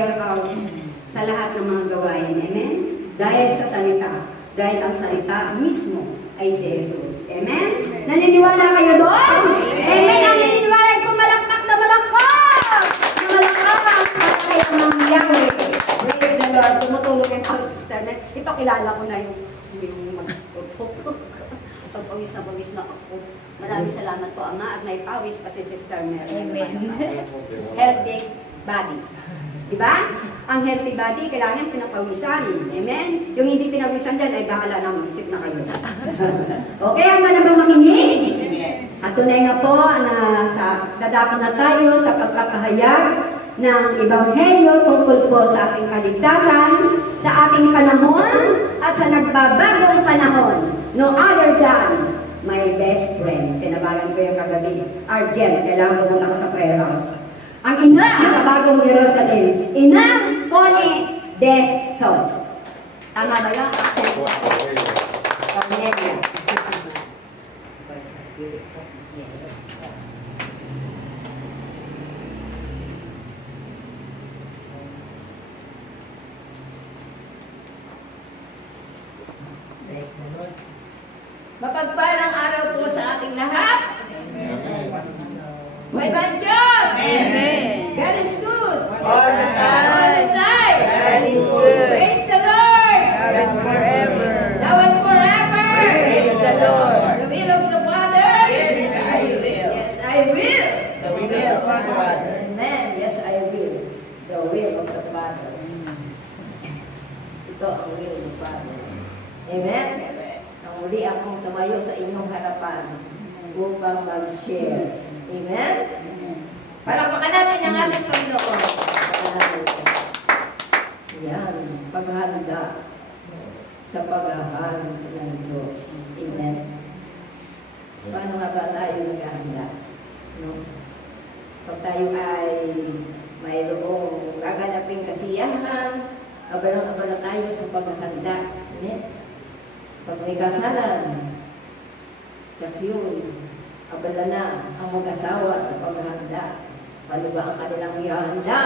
mag-bear out sa lahat ng mga gawain. Amen? Dahil sa salita. Dahil ang salita mismo ay si Jesus. Amen? Naniniwala kayo doon? Amen? Ang naniniwala ay pumalakpak na malakpak! Na malakpak para kayo mangyari. Praise the Lord. Tumutulog yung sister na. Ito, kilala ko na yung pagpawis na ako. Maraming salamat po, Ama, at may pawis pa si Sister Mary. Amen. Healthy body. Diba? Ang healthy body, kailangan pinapawisan. Amen? Yung hindi pinawisan dyan, ay bahala na mag-isip na kayo. Okay, handa na ba makinig? At tunay nga po na dadako na tayo sa pagpapahayag ng Ebanghelyo tungkol po sa ating kaligtasan, sa ating panahon, at sa nagbabagong panahon. No other than my best friend. Tinabagan ko yung kagabi. Argent, kailangan pumunta ko sa prayer house. Ang ina sa bagong Jerusalem, Inang Connie Deson. Tama ba yan? Pamilya. Mapagpalang araw po sa ating lahat. May bad Diyos! Amen! God is good! All the time! All the time! God is good! Praise the Lord! Now and forever! Now and forever! Praise the Lord! The will of the Father? Yes, I will. Yes, I will! The will of the Father. Amen! Yes, I will. The will of the Father. Ito ang will of the Father. Amen? Muli akong tumayo sa inyong harapan upang mag-share. Amen? Palakpakan natin ang ating Panginoon. Yan, paghahanda sa paghahal ng Diyos. Amen? Paano nga ba tayo naghahanda? No? Pag tayo ay mayroong gaganaping kasiyahan, abalang-abala tayo sa paghahanda. Amen? Pag may kasalan, tsak yun, abala na ang mag-asawa sa paghahanda. Paano ba ang kanilang ihahanda?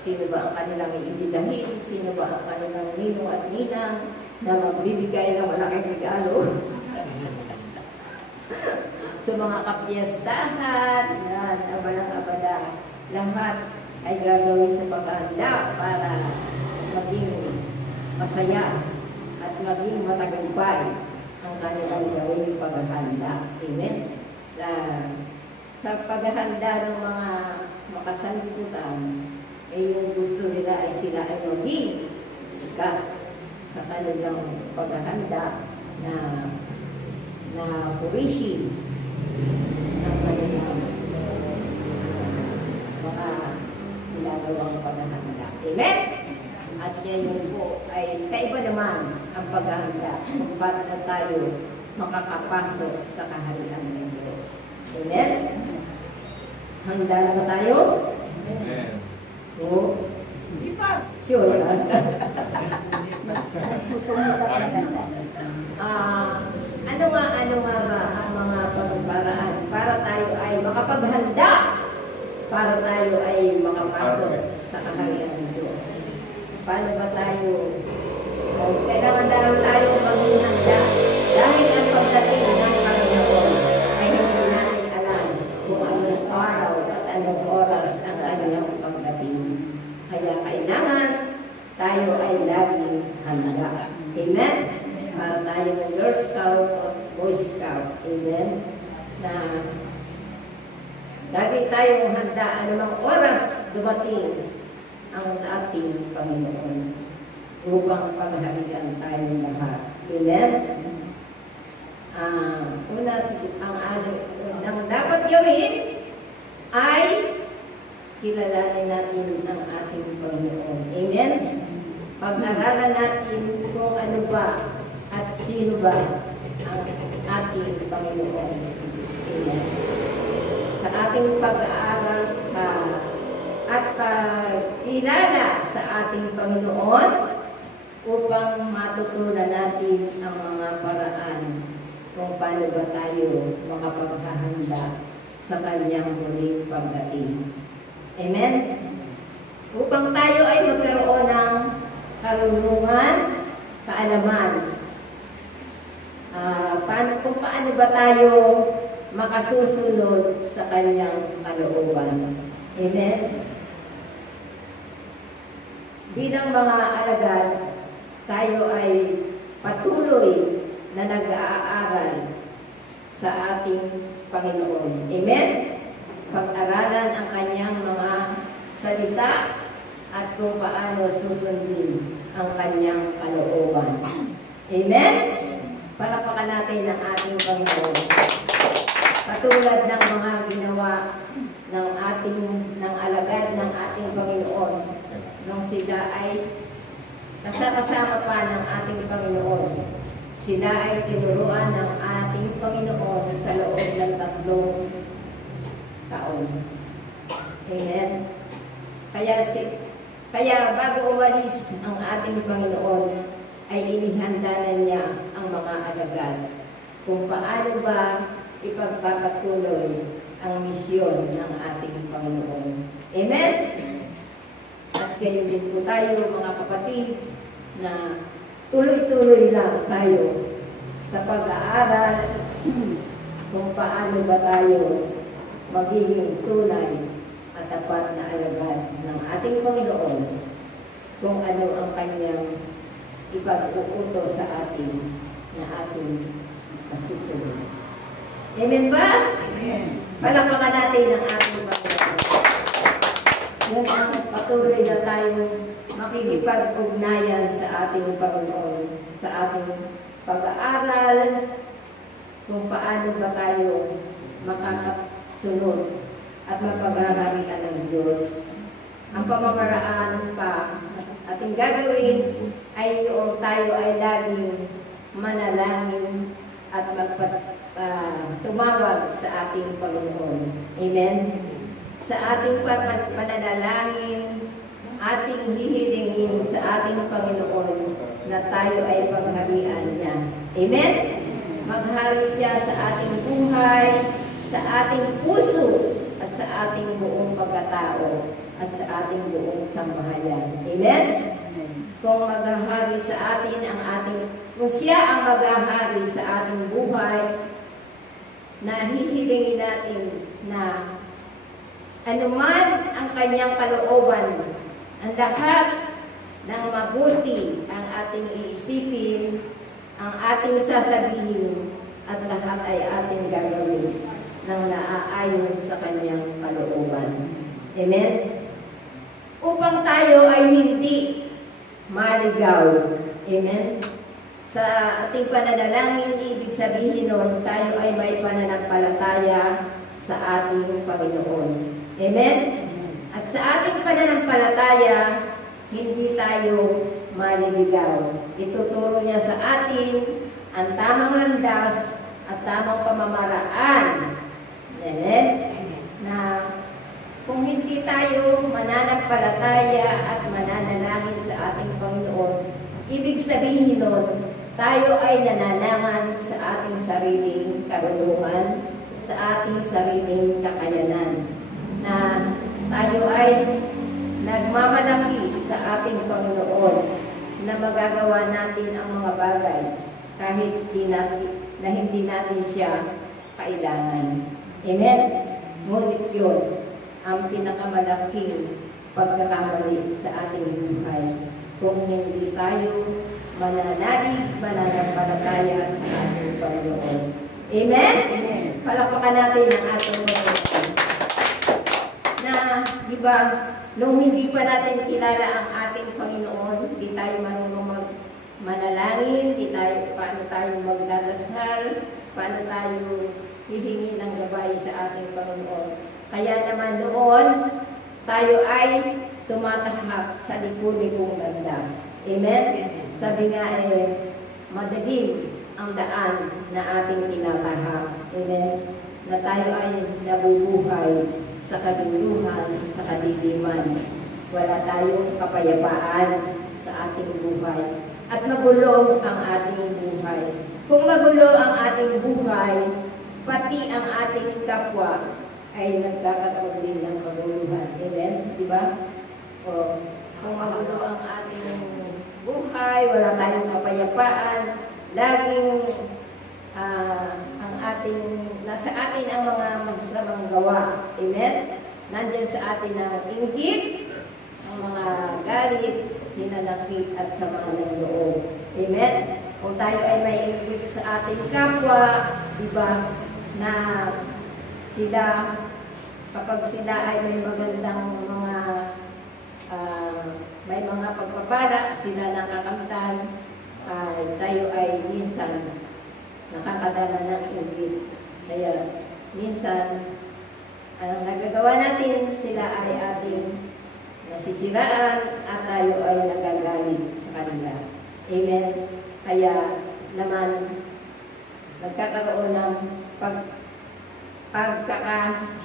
Sino ba ang kanilang iibidahin? Sino ba ang kanilang ninong at ninang na magbibigay ng malaking regalo? Sa mga kapiyastahan, yan, abalang-abala. Lahat ay gagawin sa paghahanda para maging masaya at maging matagumpay ang kanilang gawing paghahanda. Amen? Sa paghahanda ng mga makasanlibutan, yung gusto nila ay sila ay maging sikat sa kanilang paghahanda na purihin ang kanilang mga ginagawang paghahanda. Amen? At ngayon po ay kaiba naman ang paghahanda kung ba't na tayo makakapasok sa kaharian ng Diyos. Amen? Handa na ba tayo? Amen. Oo. Hindi pa. Sure lang. Susunod na maganda. Ano nga ba ang mga pagparaan para tayo ay makapaghanda, para tayo ay makapasok sa kaharian ng Diyos? Paano ba tayo? Kailangan daw tayo maging handa. Dahil ang pagdating ng Panginoon ay hindi natin alam kung anong araw at anong oras ang kanyang pagdating. Kaya kailangan tayo ay laging handa. Amen? Para tayo ng Girl Scout at Boy Scout. Amen? Na lagi tayong handa anumang oras dumating ang ating Panginoon upang pagharian tayong lahat. Amen? Una, ang dapat gawin ay kilalanin natin ang ating Panginoon. Amen? Pag-aralan natin kung ano ba at sino ba ang ating Panginoon. Amen? Sa ating pag-aaral at pagkilala sa ating Panginoon upang matutunan natin ang mga paraan kung paano ba tayo makapaghahanda sa kanyang muling pagdating. Amen? Upang tayo ay karunungan, kaalaman. Kung paano ba tayo makasusunod sa kanyang kalooban. Amen? Bilang mga alagad, tayo ay patuloy na nag-aaral sa ating Panginoon. Amen? Pag-aralan ang kanyang mga salita at kung paano susundin ang kanyang kalooban. Amen? Palapakan natin ang ating Panginoon. Katulad ng mga ginawa ng alagad ng ating Panginoon nung sila ay kasama pa ng ating Panginoon. Sila ay tinuruan ng ating Panginoon sa loob ng 3 taon. Amen? Kaya bago umalis ang ating Panginoon, ay inihanda na niya ang mga alagad kung paano ba ipagpapatuloy ang misyon ng ating Panginoon. Amen? At gayon din po tayo mga kapatid na tuloy-tuloy lang tayo sa pag-aaral kung paano ba tayo magiging tunay at tapat na alagad ng ating Panginoon kung ano ang kanyang ipag-uuto sa atin na ating masusunod. Amen ba? Amen. Palakpakan natin ang ating Panginoon. Yan ang patuloy na tayong makikipag-ugnayan sa ating Panginoon, sa ating pag-aaral, kung paano ba tayo makakasunod at mapaghaharian ng Diyos. Ang pamamaraan pa ating gagawin ay yung tayo ay laging manalangin at tumawag sa ating Panginoon. Amen? Sa ating pananalangin, ating hihilingin sa ating Panginoon na tayo ay pagharian niya. Amen? Maghari siya sa ating buhay, sa ating puso, at sa ating buong pagkatao, at sa ating buong sambahayan. Amen? Kung maghahari sa atin kung siya ang maghahari sa ating buhay, na hihilingin natin na anuman ang kanyang kalooban, ang lahat ng mabuti ang ating iisipin, ang ating sasabihin, at lahat ay ating gagawin ng naaayon sa kanyang kalooban. Amen? Upang tayo ay hindi maligaw. Amen? Sa ating pananalangin, ibig sabihin nun, tayo ay may pananampalataya sa ating Panginoon. Amen? At sa ating pananampalataya, hindi tayo maliligaw. Ituturo niya sa atin ang tamang landas at tamang pamamaraan. Amen? Na kung hindi tayo mananampalataya at mananalangin sa ating Panginoon, ibig sabihin nun, tayo ay nananangan sa ating sariling karunungan, sa ating sariling kakayanan, na tayo ay nagmamalaki sa ating Panginoon na magagawa natin ang mga bagay kahit hindi natin siya kailangan. Amen? Ngunit yun ang pinakamalaking pagkakamali sa ating buhay kung hindi tayo mananampalataya sa ating Panginoon. Amen? Palakpakan natin ang ating Panginoon. Na, di ba, nung hindi pa natin kilala ang ating Panginoon, di tayo marunong manalangin, paano tayo magdadasal, paano tayo hihingi ng gabay sa ating Panginoon. Kaya naman noon, tayo ay tumatahak sa liku-likong landas. Amen? Sabi nga madaling ang daan na ating tinatahak. Amen? Na tayo ay nabubuhay sa kaduluhan, sa kadiliman. Wala tayong kapayapaan sa ating buhay. At magulo ang ating buhay. Kung magulo ang ating buhay, pati ang ating kapwa ay nagkakaroon din ng kaguluhan. Amen? Diba? O, kung magulo ang ating buhay, wala tayong kapayapaan, laging nasa atin ang mga masasamang gawa. Amen? Nandiyan sa atin ang inggit, ang mga galit, hinanakit at sama ng loob. Amen? Kung tayo ay may inggit sa ating kapwa, diba, na sila, kapag sila ay may magandang mga may mga pagpapala, sila nakakamtan, tayo ay minsan nakakadala ng inggit. Kaya minsan ang nagagawa natin, sila ay ating nasisiraan at tayo ay nagagalit sa kanila. Amen? Kaya naman nagkakaroon ng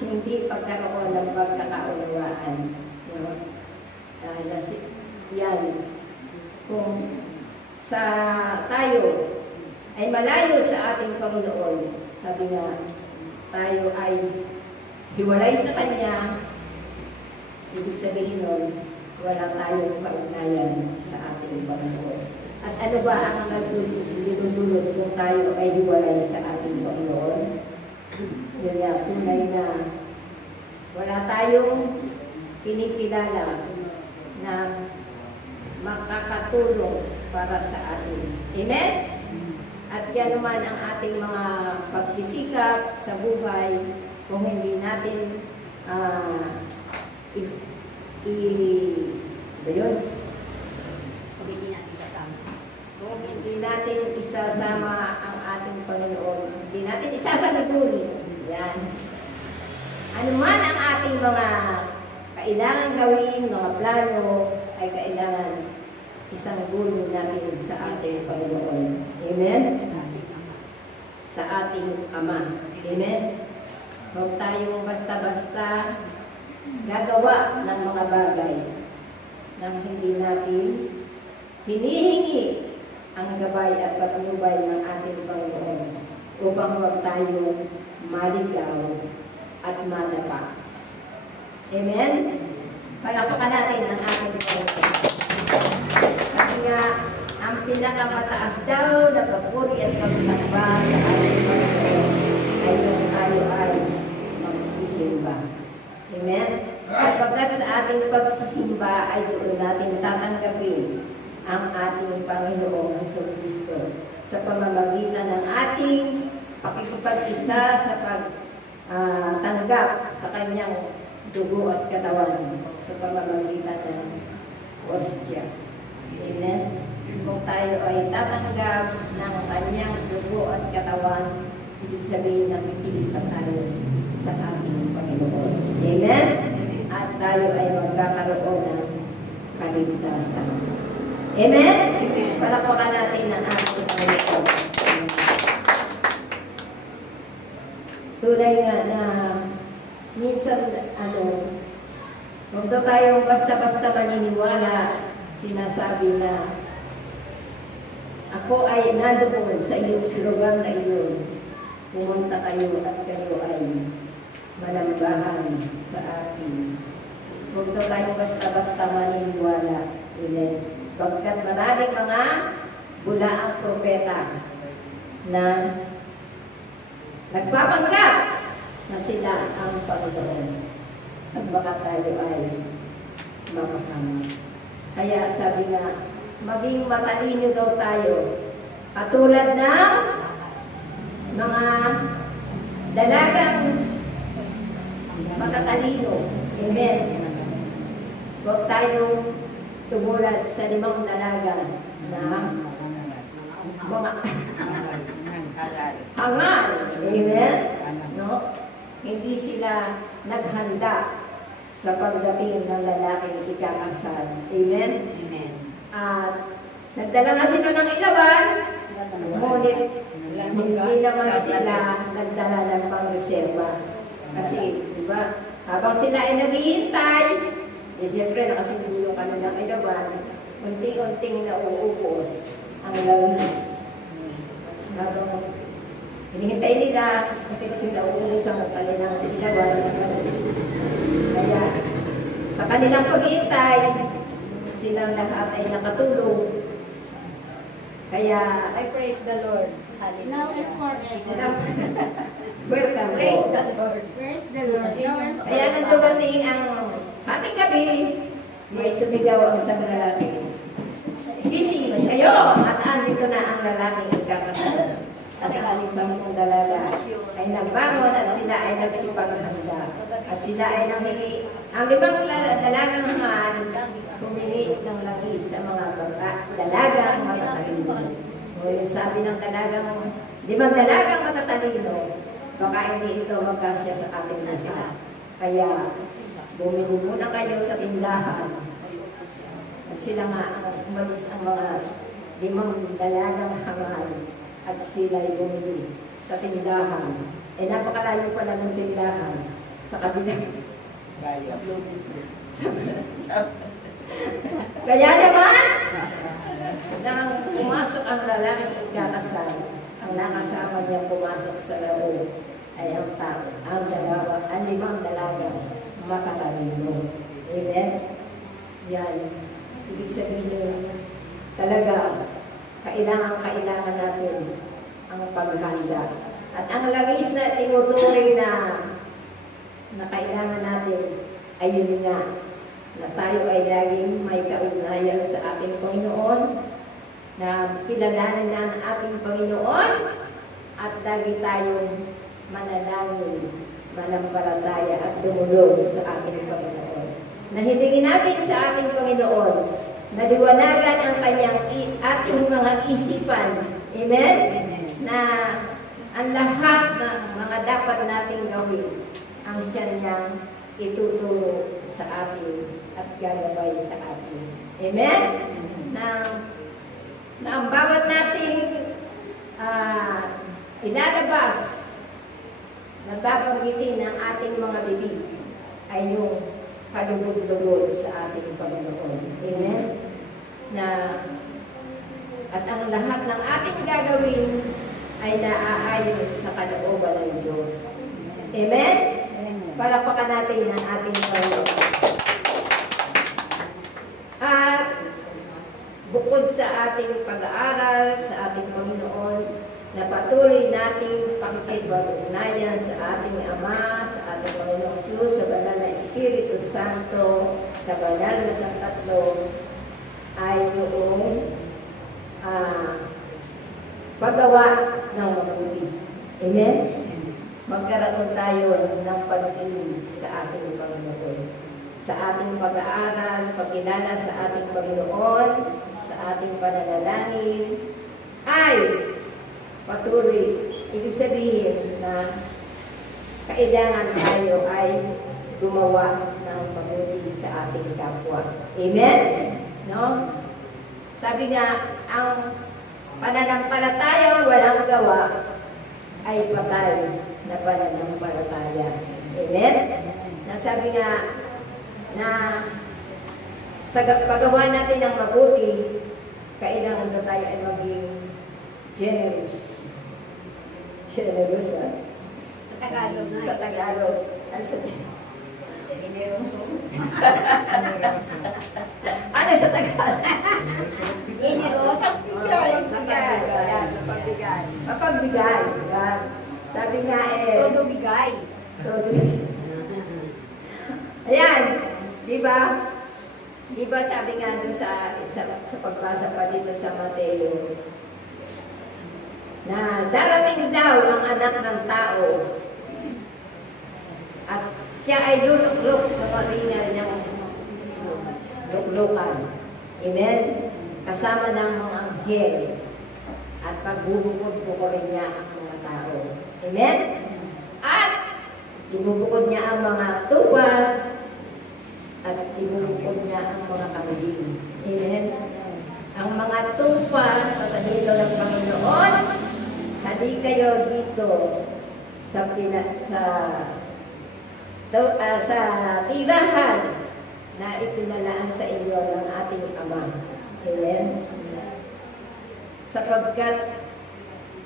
hindi pagkaroon ng pagkakaunawaan. No? Yan. Kung tayo ay malayo sa ating Panginoon, sabi nga, tayo ay hiwalay sa Kanya, ibig sabihin nun, wala tayong kaugnayan sa ating Panginoon. At ano ba ang nagdudulot kung tayo ay hiwalay sa ating Panginoon? Yun nga, tunay na wala tayong kinikilala na makakatulong para sa atin. Amen? At yan naman ang ating mga pagsisikap sa buhay kung hindi natin kung hindi natin isasama ang ating Panginoon, hindi natin isasalutunin. Yan. Ano man ang ating mga kailangan gawin, mga plano, ay kailangan isang gulo natin sa ating Panginoon. Amen? Sa ating Ama. Amen? Huwag tayong basta-basta gagawa ng mga bagay nang hindi natin hinihingi ang gabay at patnubay ng ating Panginoon upang huwag tayong maligaw at madapa. Amen? Palakpakan natin ang ating Panginoon. Kasi nga, ang pinakamataas daw na papuri at pagsamba sa ating Panginoon ay yung tayo ay magsisimba. Amen? Sapagkat sa ating pagsisimba ay doon natin tatanggapin ang ating Panginoong Jesucristo sa pamamagitan ng ating pakikipag-isa sa pagtanggap sa kanyang dugo at katawan sa pamamagitan ng ostya. Amen? Kung tayo ay tatanggap ng kanyang dugo at katawan, ibig sabihin na mag-iisa tayo sa ating Panginoon. Amen? At tayo ay magkakaroon ng kaligtasan. Amen? Palakpakan natin ang ating Panginoon. Tunay nga na minsan, huwag daw tayong basta-basta maniniwala, sinasabi na ako ay nandoon sa iyong lugar na iyon. Pumunta kayo at kayo ay manambahan sa akin. Huwag daw tayong basta-basta maniniwala. Amen. Pagkat maraming mga bulaang propeta na nagpapanggap na sila ang Panginoon. At baka tayo ay mapasama. Kaya sabi nga, maging matalino daw tayo. Katulad ng mga dalagang matatalino. Amen. Huwag tayong tumulad sa 5 dalaga na mga hangal. Amen. No? Hindi sila naghanda sa pagdating ng lalaking ikakasal. Amen? Amen. At nagdala nga sila ng ilawan, ngunit hindi naman sila nagdala ng pang-reserva. Kasi, di ba, habang sila ay naghihintay, siyempre nakasiguro ka na ng ilawan, unti-unting nauubos ang lawis. Habang hinihintay nila, unti-unting nauubos ang kanilang ilawan. Kaya, sa kanilang paghihintay, silang lahat ay nakatulog Kaya, I praise the Lord. Now and Hallelujah. forever. welcome Praise po. the Lord. Praise the Lord. Now and Kaya nang dumating ang ating gabi, may sumigaw ang isang lalaki. Gising kayo! At andito na ang lalaking ikakasal. At ang 10 dalaga ay nagbangon at sila ay nagsipaghanda. At sila ay nangingi. Ang 5 dalagang naman humingi ng langis sa mga dalagang matatalino. Ngunit sabi ng dalagang 5 dalagang matatalino, baka hindi ito magkasya sa ating nasa. Kaya bumili muna kayo sa tindahan. At sila nga umalis ang mga 5 dalagang hangal. At sila ay bumili sa tindahan. Eh napakalayo pala ng tindahan sa kabilang. Kaya naman, nang pumasok ang lalaking ikakasal, ang nakasama niya pumasok sa loob ay ang tao, ang 5 dalaga makatalino. Amen? Yan. Ibig sabihin, talaga, kailangan natin ang paghanda. At ang langis na tinuturing na kailangan natin ay yun nga, na tayo ay laging may kaugnayan sa ating Panginoon, na kilalanin na ang ating Panginoon, at lagi tayong manalangin, manampalataya at dumulog sa ating Panginoon. Nahilingin natin sa ating Panginoon na liwanagan ang kanyang ating mga isipan. Amen? Na ang lahat ng mga dapat nating gawin ang siya niyang ituturo sa atin at gagabay sa atin. Amen? Na ang bawat nating ilalabas na babanggitin ng ating mga bibig ay yung kalugod-lugod sa ating Panginoon. Amen? At ang lahat ng ating gagawin ay naaayon sa kalooban ng Diyos. Amen? Palapakan natin ang ating Panginoon. At bukod sa ating pag-aaral sa ating Panginoon, na patuloy nating pakikipag-ugnayan sa ating Ama, sa ating Panginoong Diyos, sa banal na Espiritu Santo, sa banal na Santatlo, ay noong paggawa ng mabuti. Amen? Magkaroon tayo ng pag-ibig sa ating Panginoon. Sa ating pag-aaral, pagkilala sa ating Panginoon, sa ating pananalangin, ay patuloy. Ibig sabihin na kailangan tayo ay gumawa ng mabuti sa ating kapwa. Amen? No? Sabi nga, ang pananampalatayang walang gawa ay patay na pananampalataya. Amen? Nasabi nga na sa paggawa natin ng mabuti, kailangan na tayo ay maging generous. Generous, ha? Sa Tagalog na. Sa Tagalog. Ano sa Generoso. Ano sa Tagalog? Generoso. Mapagbigay. Mapagbigay. Mapagbigay. Yan. Sabi nga Todo bigay. todo. Ayan. Di ba? Di ba sabi nga doon sa pagbasa pa dito sa Mateo, na darating daw ang anak ng tao at siya ay luluklok sa maringal niyang luklukan. Amen? Kasama ng mga anghel at pagbubukod-bukorin niya ang mga tao. Amen? At ibubukod niya ang mga tupa at ibubukod niya ang mga kambing. Amen? Ang mga tupa sa dito ng Panginoon, hali kayo dito sa tirahan na ipinalaan sa inyo ng ating Ama. Amen? Sapagkat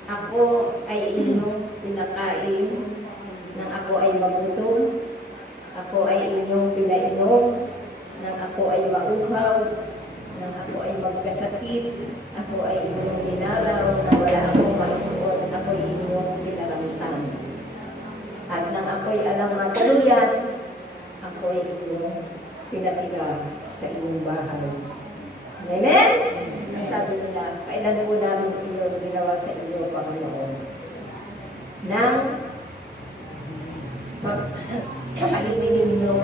ako ay inyong pinakain, nang ako ay magutom, ako ay inyong pinainom, nang ako ay mauhaw, nang ako ay magkasakit, ako ay inyong ay inyong pinatiga sa inyong bahay. Amen? Sabi nila, kailan po namin inyong ginawa sa inyo, Panginoon? Nang pakainin ninyo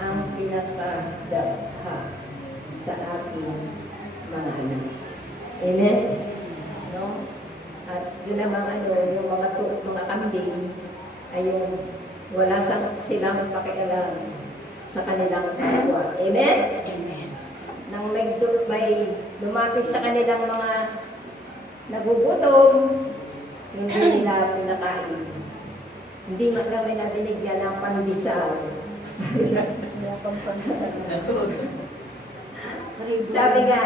ang pinakadakha sa aking mga anak. Amen? No? At yun naman yung mga kambing ay yung wala silang pakialam sa kanilang kapwa. Amen? Amen. Nang may lumapit sa kanilang mga nagugutom, hindi nila pinakain. Hindi man lang nila binigyan ng pandesal. Wala pang pagkasal. Sabi nga,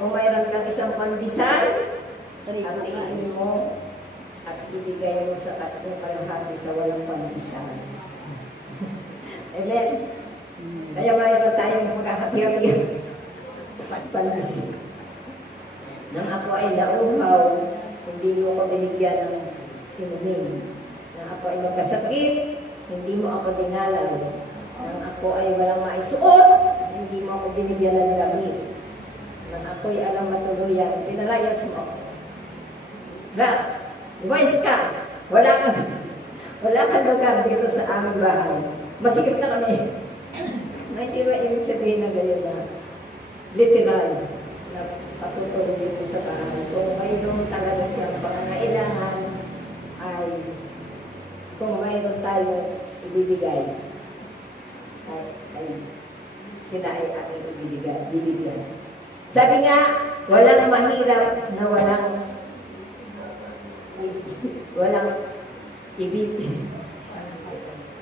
kung mayroon kang isang pandesal, hatiin mo at ibigay mo sa tatlong kalahati sa walang pandesal. Amen? Kaya mayroon tayong magkakatiyar-tiyar. Pandesal. Nang ako ay nauhaw, hindi mo ko binigyan ng inumin. Nang ako ay magkasakit, hindi mo ako dinalaw. Nang ako ay walang maisuot, hindi mo ako binigyan ng damit. Nang ako ay alam matuluyan, pinalayas mo ako. Lumayas ka! Wala kang lugar dito sa aming bahay. Masikip na kami. Naitira yung sabihin na gano'n na literal na patutuloy dito sa bahay. Kung mayroon talaga silang pangangailangan, ay kung mayroon tayo ibibigay, ay sila ay ating ibibigay. Sabi nga, walang mahirap na walang ibibigay.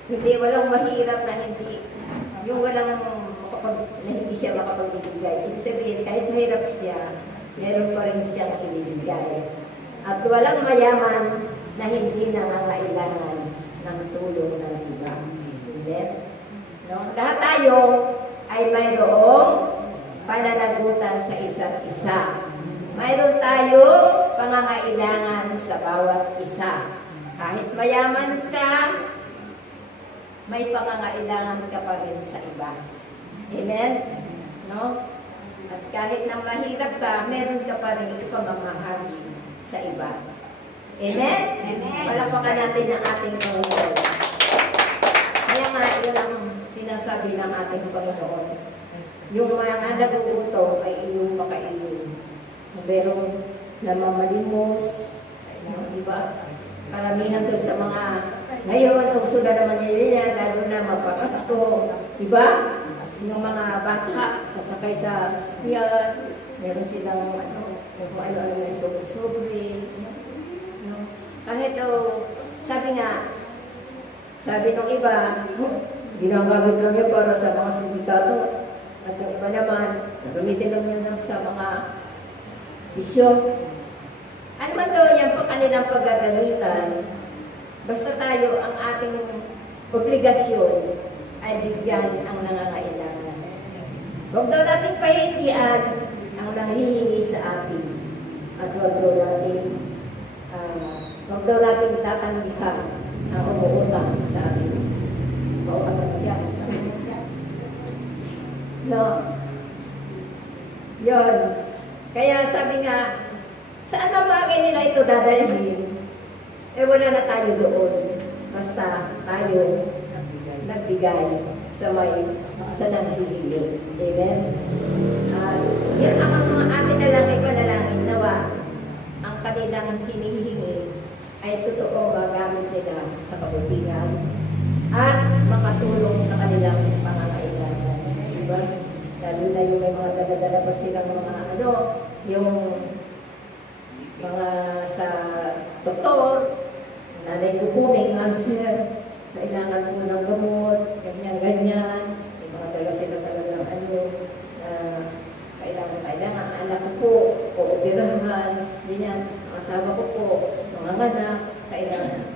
Hindi, walang mahirap na hindi siya makapagbibigay. Ibig sabihin, kahit mahirap siya, meron pa rin siyang ibibigay. At walang mayaman na hindi nangangailangan ng tulong ng iba. Amen? No? Lahat tayo ay mayroong pananagutan sa isa't isa. Mayroon tayo pangangailangan sa bawat isa. Kahit mayaman ka, may pangangailangan ka pa rin sa iba. Amen? No? At kahit na mahirap ka, meron ka pa rin ipamamahagi sa iba. Amen? Amen. Palakpakan natin ang ating Panginoon. Kaya nga, yun ang sinasabi ng ating Panginoon. Yung mga nagugutom ay iyong makainin. Merong namamalimos, yung iba, karamihan doon sa mga ngayon, uso na naman nila, lalo na magpapasko, diba? Yung mga bata, sasakay sa sasakyan, meron silang kung ano-ano na sobre-sobre. No? Kahit sabi ng iba, ginagamit lang niya para sa mga sindikato. At yung iba naman, gamitin lang niya sa mga bisyo. Ano man daw yan po kanilang paggagamitan, basta tayo ang ating obligasyon ay bigyan ang nangangailangan. Huwag daw natin pahindian ang nanghihingi sa atin. At huwag daw natin tatanggihan ang umuutang sa atin. Mauutang yan. No? Yun. Kaya sabi nga, saan mamagay nila ito dadalhin? Wala na tayo doon. Basta tayo nagbigay sa nanghihingi. Amen? Yan ang mga atin na lang ay panalangin nawa. Ang kanilang hinihingi ay totoong magamit nila sa kabutihan at makatulong sa kanilang pangangailangan. Diba? Lalo na yung may mga daladala pa silang mga yung mga sa doktor, nanay ko po, may cancer, kailangan po ng gamot, ganyan. May mga dala sila talagang kailangan, ang anak ko po, operahan, ganyan, ang asawa ko po, mga anak, kailangan.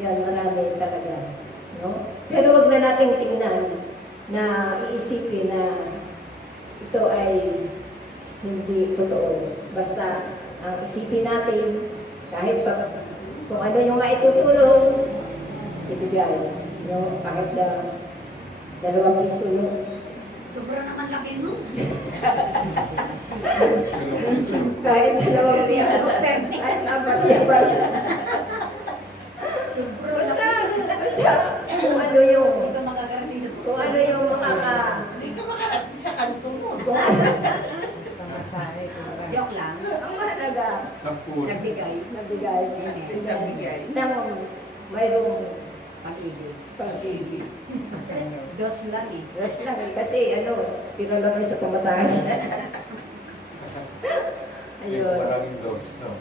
Yan, marami talaga. No? Pero wag na nating tingnan na iisipin na ito ay hindi totoo. Basta, ang isipin natin, kahit kung ano yung maitutulong, ibigay. No? Kahit na 2 piso yun. Sobra naman laki mo. Kahit 2 piso. Kahit 4 siya pa siya. Basta, kung ano yung, Ito makakarating sa kung ano yung makaka, Hindi ka makarating sa kanto mo. kung ano, Joke lang. ang mahalaga, Nagbigay. nabigay, Nabigay. nang mayroong Pag-ibig. pag-ibig. Dos lang eh. Rest lang eh, kasi ano, tiro lang yun sa pamasahe. Ayun. Maraming dos, no?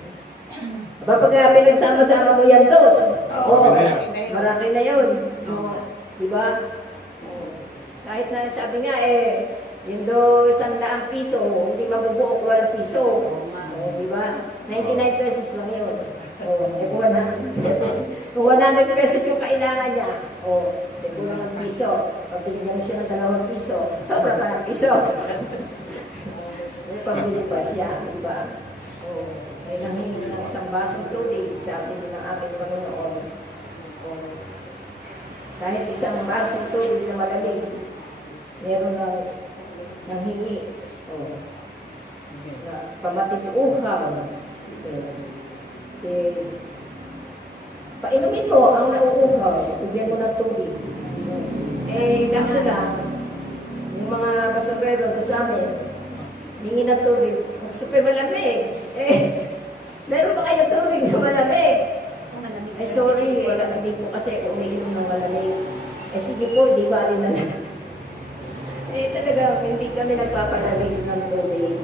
Kapag pinagsama-sama mo yan, dos. Oo, Marami na yun. Diba? Kahit na sabi nga yung 100 piso, hindi mabubuo kung walang piso. Diba? 99 pesos lang yun. Kung 100 pesos. Kung 100 pesos yung kailangan niya, kulang ng piso. Pag binigyan mo siya ng 2 piso, sobra pa ng piso. May pambili pa siya, diba? May nanghingi ng isang basong tubig sa atin ng aming Panginoon. Kahit isang basong tubig na malamig, meron ng nanghingi. Pamatituuhaw. Painumin mo ang nauuhaw, bigyan mo ng tubig. Kaso lang, yung mga basurero doon sa amin, hingi ng tubig, super malamig. Meron pa kayo tubig na malamig? Ay, sorry, wala, hindi po kasi umiinom ng malamig. Sige po, di ba rin na lang. Talaga, hindi kami nagpapalamig ng tubig.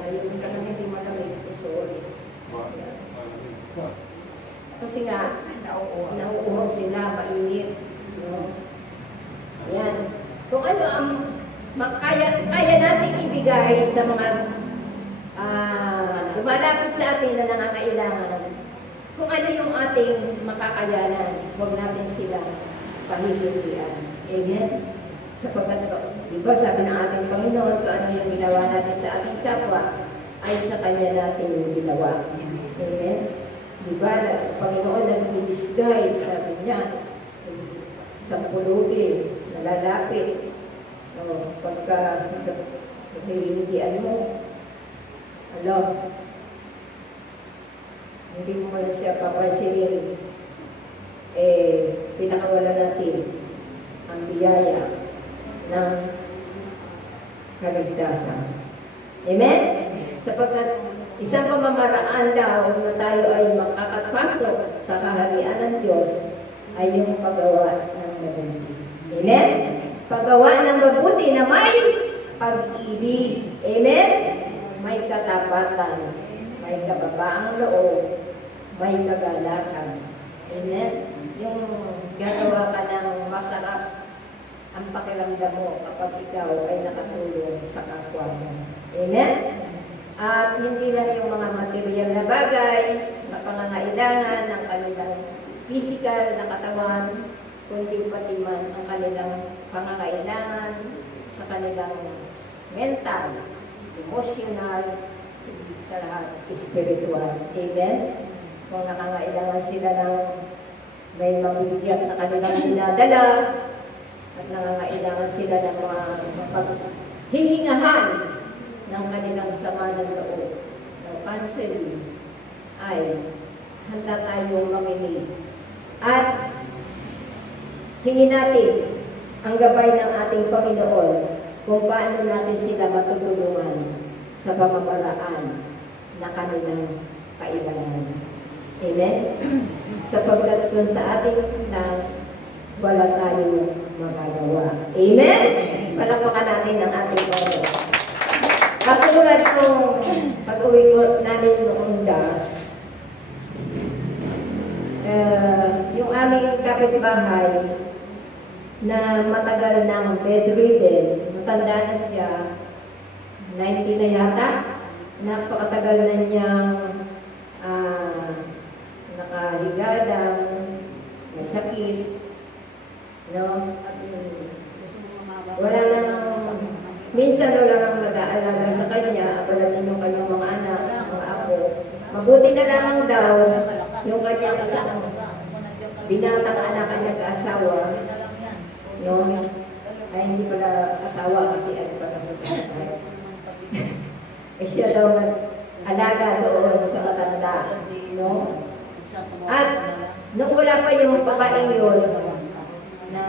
Ayun ka lang hindi malamig. Sorry. Kasi nga, nauuhaw sila, mainit. Yan. Kung ano ang kaya natin ibigay sa mga lumalapit sa atin na nangangailangan, kung ano yung ating makakayanan, huwag natin sila pahihilian. Amen? Sapagkat, di ba sabi ng ating Panginoon, kung ano yung ginawa natin sa ating kapwa, ay sa Kanya natin yung ginawa. Amen? Di ba, Panginoon nag-disguise, sabi niya, sa pulubi, nalalapit. Pagka hihindian mo, alam, hindi mo na siya papansin, pinakawala natin ang biyaya ng kaligtasan. Amen? Sapagkat isang pamamaraan daw na tayo ay makakapasok sa kaharian ng Diyos ay yung paggawa ng mabuti. Amen? Paggawa ng mabuti na may pag-ibig. Amen? May katapatan, may kababaang loob, may kagalakan. Amen? Yung gagawa ka ng masarap ang pakiramdam mo kapag ikaw ay nakatulong sa kapwa mo. Amen? At hindi lang yung mga material na bagay na pangangailangan ng kanilang physical na katawan, kundi pati man ang kanilang pangangailangan sa kanilang mental, emotional, sa lahat, spiritual. Amen? Kung nakangailangan sila ng may mabibigyan na kanilang dinadala at nangangailangan sila ng mga paghihingahan ng kanilang sama ng loob, ng counseling, ay handa tayong mamili. At hingin natin ang gabay ng ating Panginoon kung paano natin sila matutulungan sa pamamaraan na kanilang kailangan. Amen? Sapagkat kung sa ating lang, wala tayong magagawa. Amen? Palakpakan natin ang ating Panginoon. Katulad kong pag-uwi ko namin noong DAS, yung aming kapitbahay na matagal ng bedridden, matanda na siya, 90 na yata, napakatagal na niyang nakahigadang, may sakit, no? Wala nang, minsan wala nang nag-aalaga sa kanya, abalatin yung kanyang mga anak, mga apo. Mabuti na lang daw yung kanyang binatang anak ang nag-asawa, no? Ay hindi pala asawa kasi ano pala magkakasal. Eh siya daw nag-alaga doon sa matanda, no? At nung wala pa yung babaeng yun na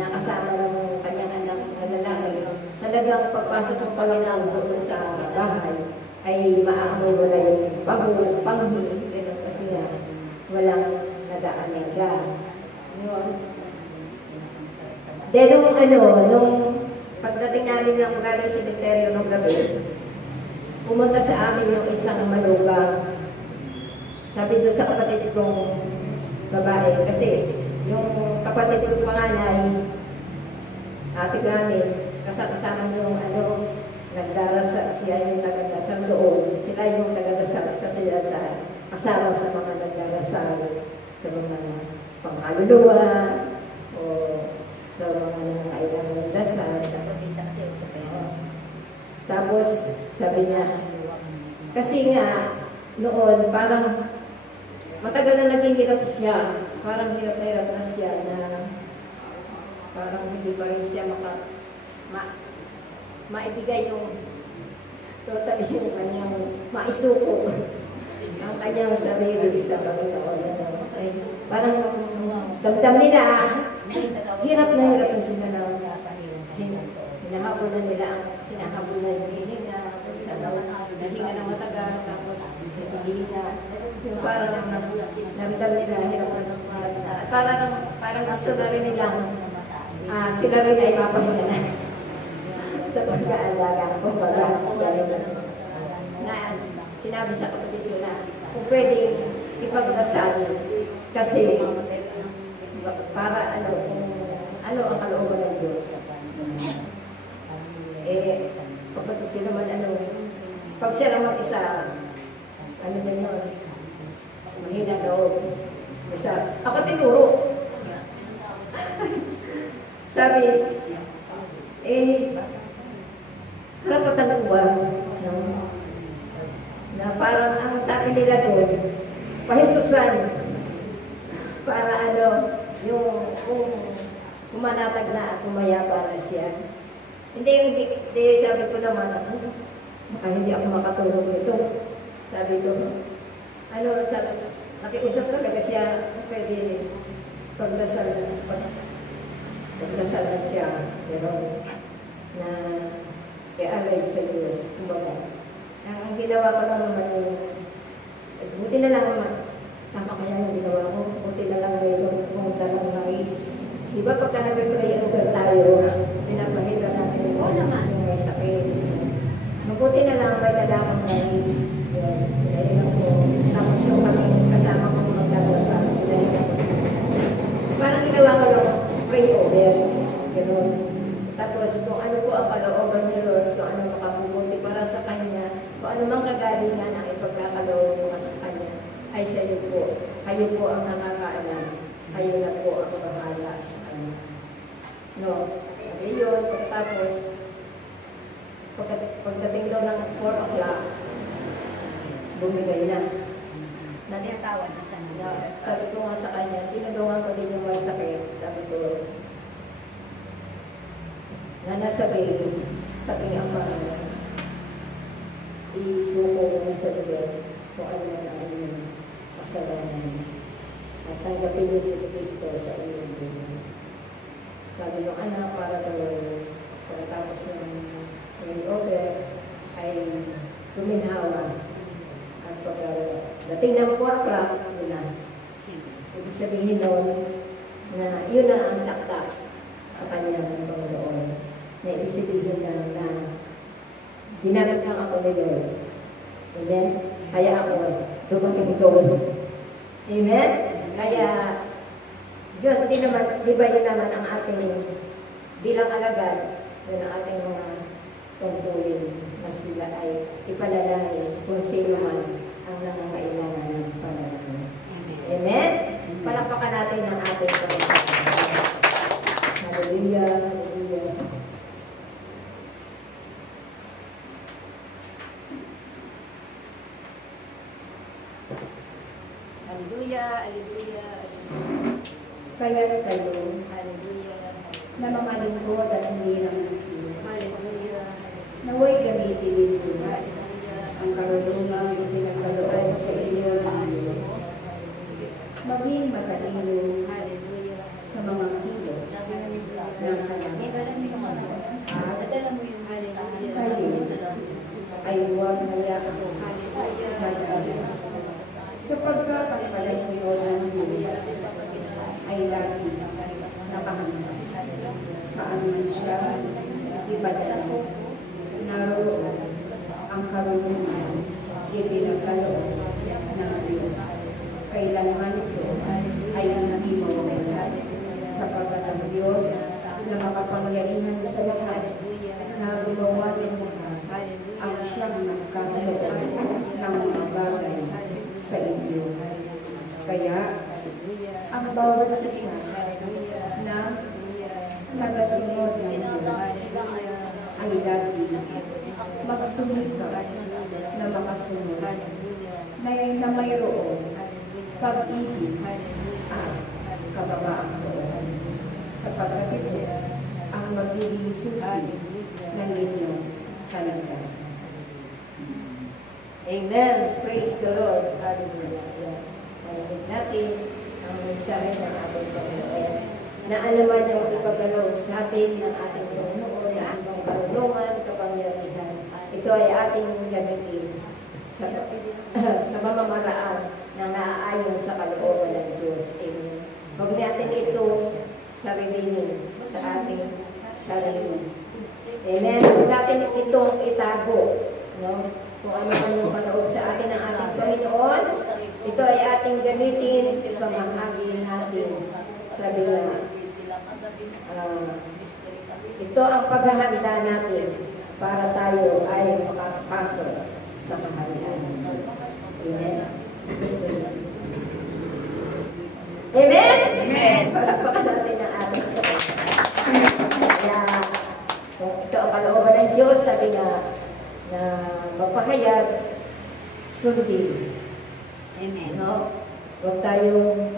nakasama ng kanyang anak na lalaki, talagang pagpasok ng Panginoon doon sa bahay ay maaamoy wala yung panghi, gano'n kasi nga walang nag-aalaga. Yun. Then nung pagdating namin ng galing cemetery ng gabi, pumunta sa amin yung isang malugang. Sabi doon sa kapatid kong babae, kasi yung kapatid kong panganay, ate namin, kasama yung nagdarasal, siya yung nagdarasal doon. Sila yung nagdarasal, isa sila sa kasama sa mga nagdarasal, sa mga pangkaluluwa, o sa mga nangailang ng dasal. Tapos, sabi niya, kasi nga, noon, parang matagal na naghihirap siya. Parang hirap na hirap na siya na parang hindi pa rin siya maibigay yung total yung kanyang maisuko ang kanyang sarili sa Panginoon. Parang damdam nila, hirap na sila na hinahabulan nila ang hinahabulan ng hininga, sa nahinga ng matagal, tapos hininga. Yung parang namdam nila, hirap na. Parang gusto na rin nilang sila rin ay mapahinga na sa pag-aalaga. Kumbaga, na sinabi sa kapatid ko na kung pwedeng ipagdasal kasi para ano ang kalooban ng Diyos. Kapatid ko naman pag siya naman isa, din yun, mahina daw. Ako tinuro. Sabi, karapatan ko ba? Na parang ang sabi nila doon, pahisusan. Para yung kumanatag na at kumayapa na siya. Hindi, sabi ko naman, baka hindi ako makatulog nito. Sabi ko, nakiusap talaga siya, pwede pagdasal na siya, pero na i-alay sa Diyos. Kumbaga, ang ginawa ko lang naman buti na lang naman, tama kaya yung ginawa ko, buti na lang mayroon pumunta ng mais. Di ba pagka nag-triangle tayo, pinapahira natin yung may sakit. Mabuti na lang may dalamang mais. Pinahilang ko. Tapos yung kami kasama ko magdadasal. Pinahilang ko. Parang ginawa ko lang pray over. Ganun. Tapos kung ano po ang kalooban ni Lord, kung ano makabubuti para sa Kanya, kung ano mang kagalingan ang ipagkakaloob mo sa Kanya, ay sa iyo po. Kayo po ang nakakaalam. Kayo na po ang bahala sa Kanya. No? Sabi yun, pagkatapos, pagdating daw ng 4 o'clock, bumigay na. Nangyatawad na siya nila. Sabi ko nga sa kanya, tinulungan ko din yung may sakit. Sabi ko, na nasabi, sabi niya ang pangalan, isuko mo sa Diyos kung ano na ang iyong kasalanan. At tanggapin niyo si Kristo sa iyong buhay. Sabi ng anak, para tuloy, pagkatapos ng over, ay luminhawa. At pagdating ng 4 o'clock, na ibig sabihin noon na yun na ang taktak sa kanya ng Panginoon. Na ibig sabihin na dinamit lang ako ni Lord. Amen? Kaya ako dumating doon. Amen? Kaya yun, di ba yun naman ang ating bilang alagad, yun ang ating mga tungkulin na sila ay ipalalangin kung sino man ang nangangailangan ng panalangin. Amen? Palakpakan natin ang ating Panginoon. Hallelujah, hallelujah. Hallelujah, hallelujah, hallelujah. Kaya kayo, hallelujah, hallelujah. na mga lingkod at hirang ng Diyos. Naway gamitin ninyo ang karunungang ipinagkaloob sa inyo ng Diyos. Maging matalino sa mga kilos ng kanyang at kayo ay huwag mayakap sapagkat ang palasunod ng Diyos ay lagi nakahanda. Saan man siya iba't naroon ang karunungan ipinagkaloob ng Diyos. Kailanman ito ay hindi mawala sapagkat ang Diyos na makapangyarihan sa lahat na gumawa ng lahat ang siyang nagkakaloob ng mga bagay sa inyo. Kaya ang bawat isa na nagasunod ng Diyos ay lagi magsumikap na makasunod na mayroon pag-ibig at kababaang loob sapagkat ito ang magiging susi ng inyong kaligtasan. Amen. Praise the Lord. Hallelujah. Panalig natin ang mensahe ng ating Panginoon na alaman ang ipagalaw sa atin ng ating Panginoon na ang karunungan, kapangyarihan. Ito ay ating gamitin sa mamamaraan na naaayon sa kalooban ng Diyos. Amen. Huwag natin ito sarilinin sa ating sarili. Amen. Huwag natin itong itago. No? Kung ano man yung kaloob sa atin ng ating Panginoon, ito ay ating gamitin, ipamahagi natin. Sabi nga, ito ang paghahanda natin para tayo ay makapasok sa kaharian ng Diyos. Amen. Gusto niyo. Amen? Amen. Palakpakan natin ang ating Diyos. Kaya, ito ang kalooban ng Diyos, sabi nga, na magpahayag, sundin. Amen. No? Huwag tayong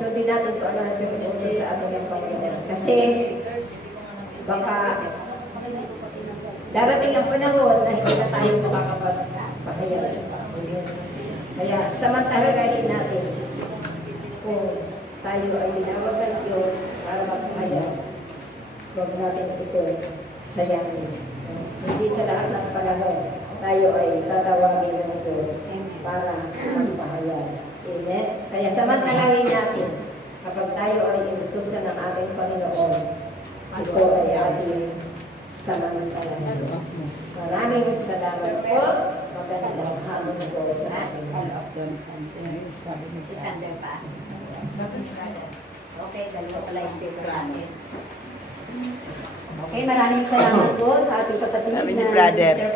sundin natin kung ano natin pupunta sa ating ng Panginoon. Kasi, baka darating ang panahon na hindi na tayo makakapagpahayag. Kaya, samantalahin natin kung tayo ay tinawag ng Diyos para magpahayag. Huwag natin ito sayangin. Hindi sa lahat ng panahon tayo ay tatawagin ng Diyos para magpahayag. Amen? Kaya samantalangin natin kapag tayo ay inutusan ng ating Panginoon, ito ay ating samantalangin. Maraming salamat po. Magandang hapon po sa ating Si Sander pa. Okay, dalawa pala yung speaker natin. Okay, maraming salamat po sa ating kapatid Sabi ni na brother. Mr.